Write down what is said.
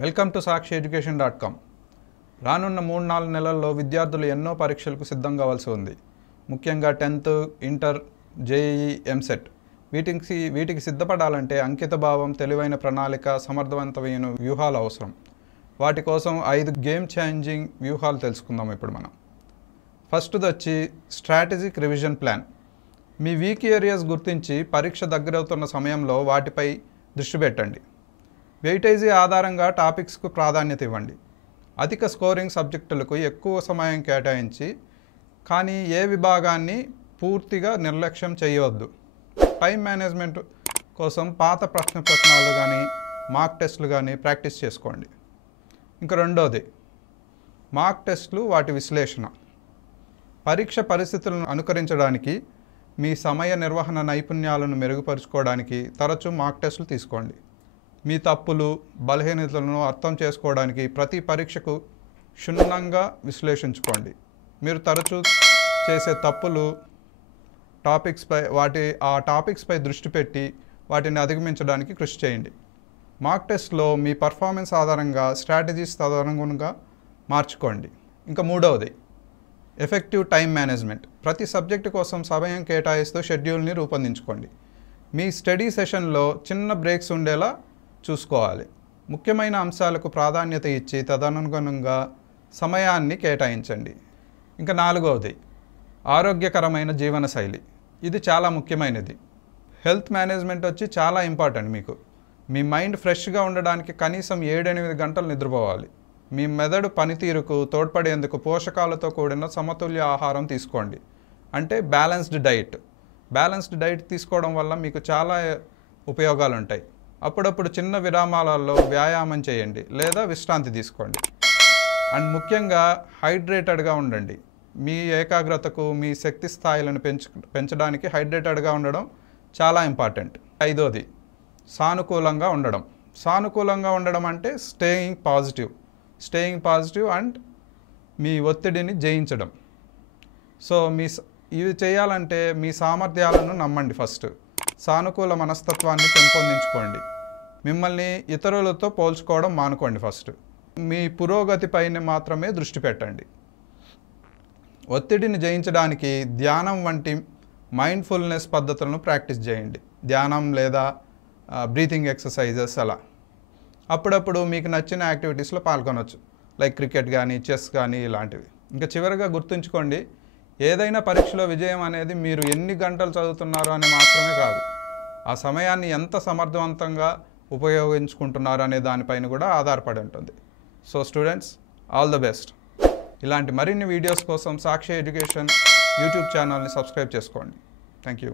Welcome to sakshiyeducation.com. రానున్న 3-4 నెలల్లో విద్యార్థులు ఎన్నో పరీక్షలకు సిద్ధం కావాల్సి ఉంది. ముఖ్యంగా 10th, ఇంటర్, జేఈఈ, ఎంసెట్ వీటికి సిద్ధపడాలంటే అంకితభావం, తెలివైన ప్రణాళిక, సమర్థవంతమైన వ్యూహాలు అవసరం. వాటి కోసం 5 గేమ్ చేంజింగ్ వ్యూహాలు తెలుసుకుందాం ఇప్పుడు మనం. ఫస్ట్ది వచ్చి స్ట్రాటజిక్ రివిజన్ ప్లాన్. మీ వీక్ ఏరియాస్ గుర్తించి పరీక్ష దగ్గరవుతున్న సమయంలో వాటిపై దృష్టి పెట్టండి. వెయిటేజీ ఆధారంగా టాపిక్స్కు ప్రాధాన్యత ఇవ్వండి. అధిక స్కోరింగ్ సబ్జెక్టులకు ఎక్కువ సమయం కేటాయించి కానీ ఏ విభాగాన్ని పూర్తిగా నిర్లక్ష్యం చేయవద్దు. టైం మేనేజ్మెంట్ కోసం పాత ప్రశ్నపత్రాలు కానీ మార్క్ టెస్టులు కానీ ప్రాక్టీస్ చేసుకోండి. ఇంకా రెండోది మార్క్ టెస్టులు, వాటి విశ్లేషణ. పరీక్ష పరిస్థితులను అనుకరించడానికి, మీ సమయ నిర్వహణ నైపుణ్యాలను మెరుగుపరుచుకోవడానికి తరచూ మార్క్ టెస్టులు తీసుకోండి. మీ తప్పులు, బలహీనతలను అర్థం చేసుకోవడానికి ప్రతి పరీక్షకు క్షుణ్ణంగా విశ్లేషించుకోండి. మీరు తరచూ చేసే తప్పులు టాపిక్స్పై దృష్టి పెట్టి వాటిని అధిగమించడానికి కృషి చేయండి. మార్క్ టెస్ట్లో మీ పర్ఫార్మెన్స్ ఆధారంగా స్ట్రాటజీస్ తదనుగుణంగా మార్చుకోండి. ఇంకా మూడవది ఎఫెక్టివ్ టైం మేనేజ్మెంట్. ప్రతి సబ్జెక్టు కోసం సమయం కేటాయిస్తూ షెడ్యూల్ని రూపొందించుకోండి. మీ స్టడీ సెషన్లో చిన్న బ్రేక్స్ ఉండేలా చూసుకోవాలి. ముఖ్యమైన అంశాలకు ప్రాధాన్యత ఇచ్చి తదనుగుణంగా సమయాన్ని కేటాయించండి. ఇంకా నాలుగవది ఆరోగ్యకరమైన జీవనశైలి. ఇది చాలా ముఖ్యమైనది. హెల్త్ మేనేజ్మెంట్ వచ్చి చాలా ఇంపార్టెంట్. మీ మైండ్ ఫ్రెష్గా ఉండడానికి కనీసం 7-8 గంటలు నిద్రపోవాలి. మీ మెదడు పనితీరుకు తోడ్పడేందుకు పోషకాలతో కూడిన సమతుల్య ఆహారం తీసుకోండి. అంటే బ్యాలెన్స్డ్ డైట్ తీసుకోవడం వల్ల మీకు చాలా ఉపయోగాలు ఉంటాయి. అప్పుడప్పుడు చిన్న విరామాలలో వ్యాయామం చేయండి లేదా విశ్రాంతి తీసుకోండి. అండ్ ముఖ్యంగా హైడ్రేటెడ్గా ఉండండి. మీ ఏకాగ్రతకు, మీ శక్తి స్థాయిలను పెంచడానికి హైడ్రేటెడ్గా ఉండడం చాలా ఇంపార్టెంట్. ఐదోది సానుకూలంగా ఉండడం అంటే స్టేయింగ్ పాజిటివ్ అండ్ మీ ఒత్తిడిని జయించడం. సో ఇవి చేయాలంటే మీ సామర్థ్యాలను నమ్మండి. ఫస్ట్ సానుకూల మనస్తత్వాన్ని పెంపొందించుకోండి. మిమ్మల్ని ఇతరులతో పోల్చుకోవడం మానుకోండి. ఫస్ట్ మీ పురోగతిపైన మాత్రమే దృష్టి పెట్టండి. ఒత్తిడిని జయించడానికి ధ్యానం వంటి మైండ్ఫుల్నెస్ పద్ధతులను ప్రాక్టీస్ చేయండి. ధ్యానం లేదా బ్రీతింగ్ ఎక్సర్సైజెస్ అలా. అప్పుడప్పుడు మీకు నచ్చిన యాక్టివిటీస్లో పాల్గొనవచ్చు, లైక్ క్రికెట్ కానీ, చెస్ కానీ ఇలాంటివి. ఇంకా చివరిగా గుర్తుంచుకోండి, ఏదైనా పరీక్షలో విజయం అనేది మీరు ఎన్ని గంటలు చదువుతున్నారో అని మాత్రమే కాదు, ఆ సమయాన్ని ఎంత సమర్థవంతంగా ఉపయోగించుకుంటున్నారు అనే దానిపైన కూడా ఆధారపడి ఉంటుంది. So students, all the best. ఇలాంటి మరిన్ని వీడియోస్ కోసం సాక్షి ఎడ్యుకేషన్ యూట్యూబ్ ఛానల్ని సబ్స్క్రైబ్ చేసుకోండి. Thank you.